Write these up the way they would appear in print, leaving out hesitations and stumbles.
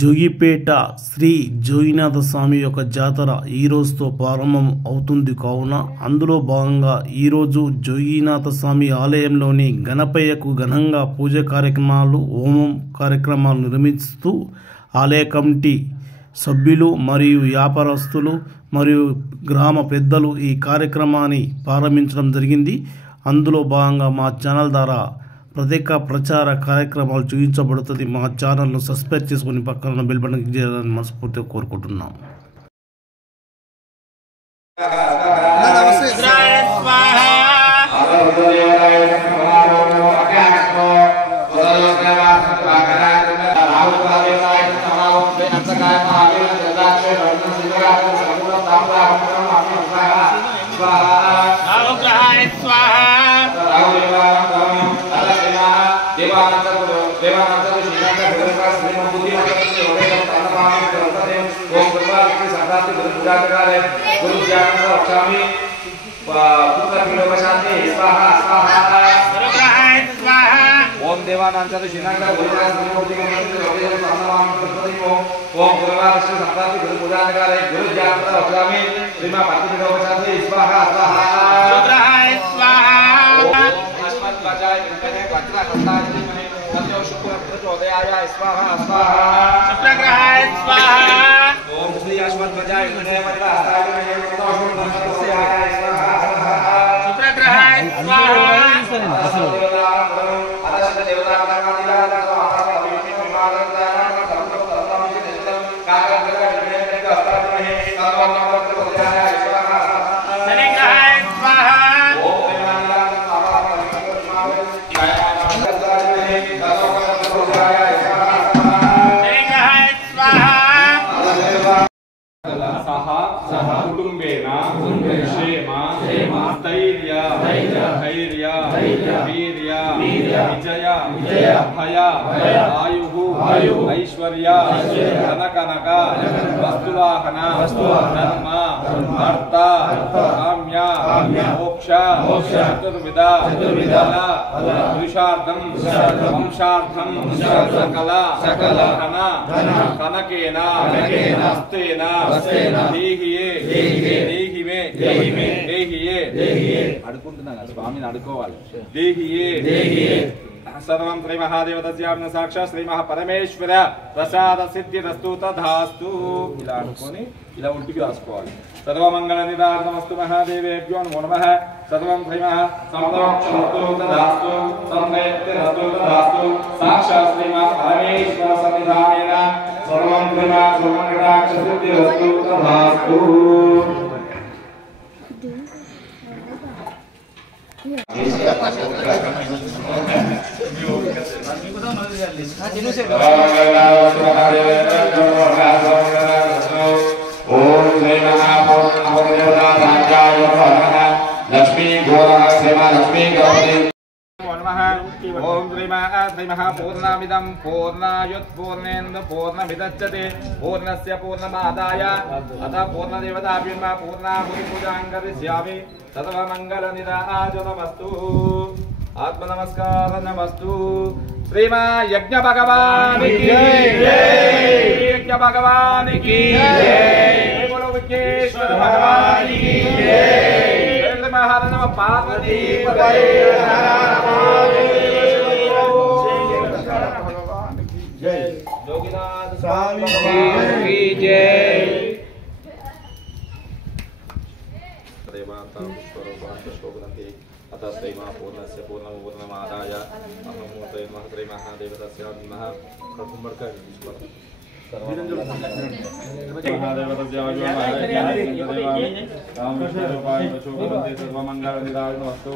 జోగిపేట శ్రీ జోగినాథ స్వామి యొక్క జాతర ఈ రోజుతో ప్రారంభం అవుతుంది కావున అందులో భాగంగా ఈరోజు జోగినాథ స్వామి ఆలయంలోని గణపయ్యకు ఘనంగా పూజ కార్యక్రమాలు హోమం కార్యక్రమాలు నిర్వహిస్తూ ఆలయ కమిటీ సభ్యులు మరియు వ్యాపారస్తులు మరియు గ్రామ పెద్దలు ఈ కార్యక్రమాన్ని ప్రారంభించడం జరిగింది। అందులో భాగంగా మా ఛానల్ ద్వారా ప్రత్యేక ప్రచార కార్యక్రమాలు చూపించబడుతుంది। మా ఛానల్ను సబ్స్క్రైబ్ చేసుకుని పక్కన బెల్ బటన్ క్లిక్ చేయాలని మనస్ఫూర్తిగా కోరుకుంటున్నాం। ओम देवानांचर शिनांगा गुरुराज मूर्ति ओम गुरुवार श्री संप्राप्ति गुरु पूजानकारे गुरु ज्ञानता अक्षामि श्रीमा पार्वती देवचाते स्वाहा स्वाहा रुद्राय स्वाहा अस्मत् बचाय कृपणे वज्रा कंदाय मने सत्यो शुक्र प्रचोदयाय स्वाहा स्वाहा शुक्रग्रहाय स्वाहा ओम श्री अस्मत् बचाय कृपणे वज्रा हस्ताय मने नमोस्तस्याय स्वाहा शुक्रग्रहाय स्वाहा ऐश्वर्य कनक वस्तुवाहन धर्म अर्थ काम्य मोक्ष चतुर्विध पुरुषार्थं वंशार्थं सकल कनकेन हस्तेन देहिये अडुकुंటున్నాను స్వామిని అడుకోవాలి देहिये सर्वं श्री महादेवतस्याम्न साक्षात् श्री महापरमेश्वर प्रसाद सिद्धिरस्तु तथास्तु ఇలా అనుకొని ఇలా ఉల్టికి రాసుకోవాలి। సర్వమంగళ నిదానమస్తు మహాదేవేభ్యో నమో నమః। సర్వం శ్రీ మహా సంప్రోక్షమస్తు తథాస్తు సంవేత్తిరస్తు తథాస్తు సాక్షాత్ శ్రీ మహాపరమేశ్వర సన్నిధానేన సర్వం శ్రీ మహాకటాక్ష సిద్ధిరస్తు తథాస్తు। ओम श्री महापूर्णामिदं पूर्णायुत्पूर्णेन्दु पूर्णमिदच्यते पूर्णस्य पूर्णमादाय अतः पूर्णदेवताभ्यः पूर्णाहुति पूजां करिष्यामि। सर्वमङ्गलनिराजनमस्तु आत्म नमस्कार नमस्तु। श्रीमा यज्ञ भगवान की जय, यज्ञ भगवान की जय, बोलो विघ्नेश्वर भगवान की जय। महाराज नमः पार्वती पतये जय, जोगीनाथ स्वामी की जय। अतः श्री महापूर्णस्य पूर्णमादाय अहमूर्तये नमः। श्री महादेवतस्याम्न प्रकुम्भर्कर सर्वमंगलनिदायनमस्तु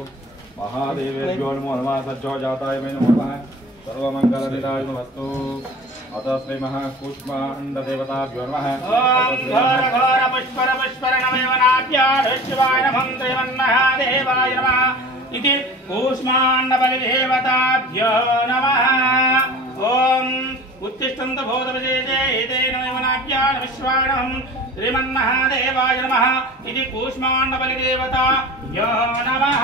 महादेवेभ्यो नमो नमः। सज्जो जाताय मे नमो नमः। सर्वमंगलनिदायनमस्तु अतः श्री महाकूष्माण्डदेवताभ्यो नमः। देवाय नमः इति कूष्माण्डबलिदेवताभ्यो नमः। ओम उत्तिष्ठन्त भूतविजेते एतेन वनाभ्यां विश्वाणं श्रीमन्महादेवाय नमः इति कूष्माण्डबलिदेवताभ्यो नमः।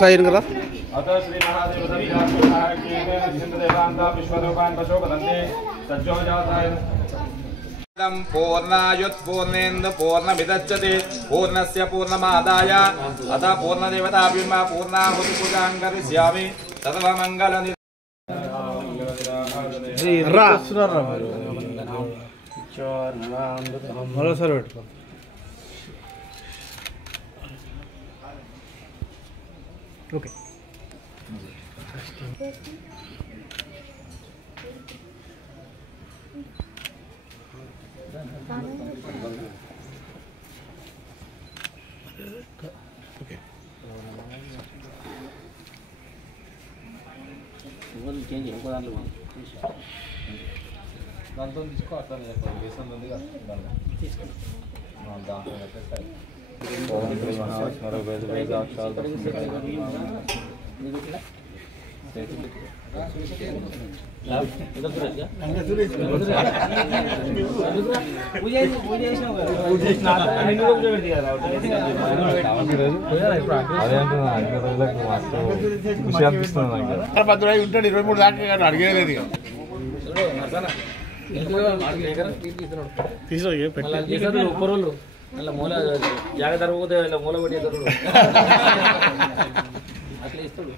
సాయం కదా अत श्री महादेवता विश्वरूपान् पशुपतन्ते सज्जो जाताय पूर्णायुत्पूर्णेन्दु पूर्णमिदच्यते पूर्णस्य पूर्णमादाय अतः पूर्णदेवताभिर्मा पूर्णाहुति पूजां करिष्यामि सर्वमङ्गलनि ఓకే దాంతో తీసుకో అట్లా వేసింది ఉంది దాంట్లో ఖుషి అనిపిస్తుంది ఉంటాడు 23 దాకా అడిగేది ఉపరోళ్ళు అలా మూల జాగ తరగతే మూల పడి అట్లా ఇస్తాడు.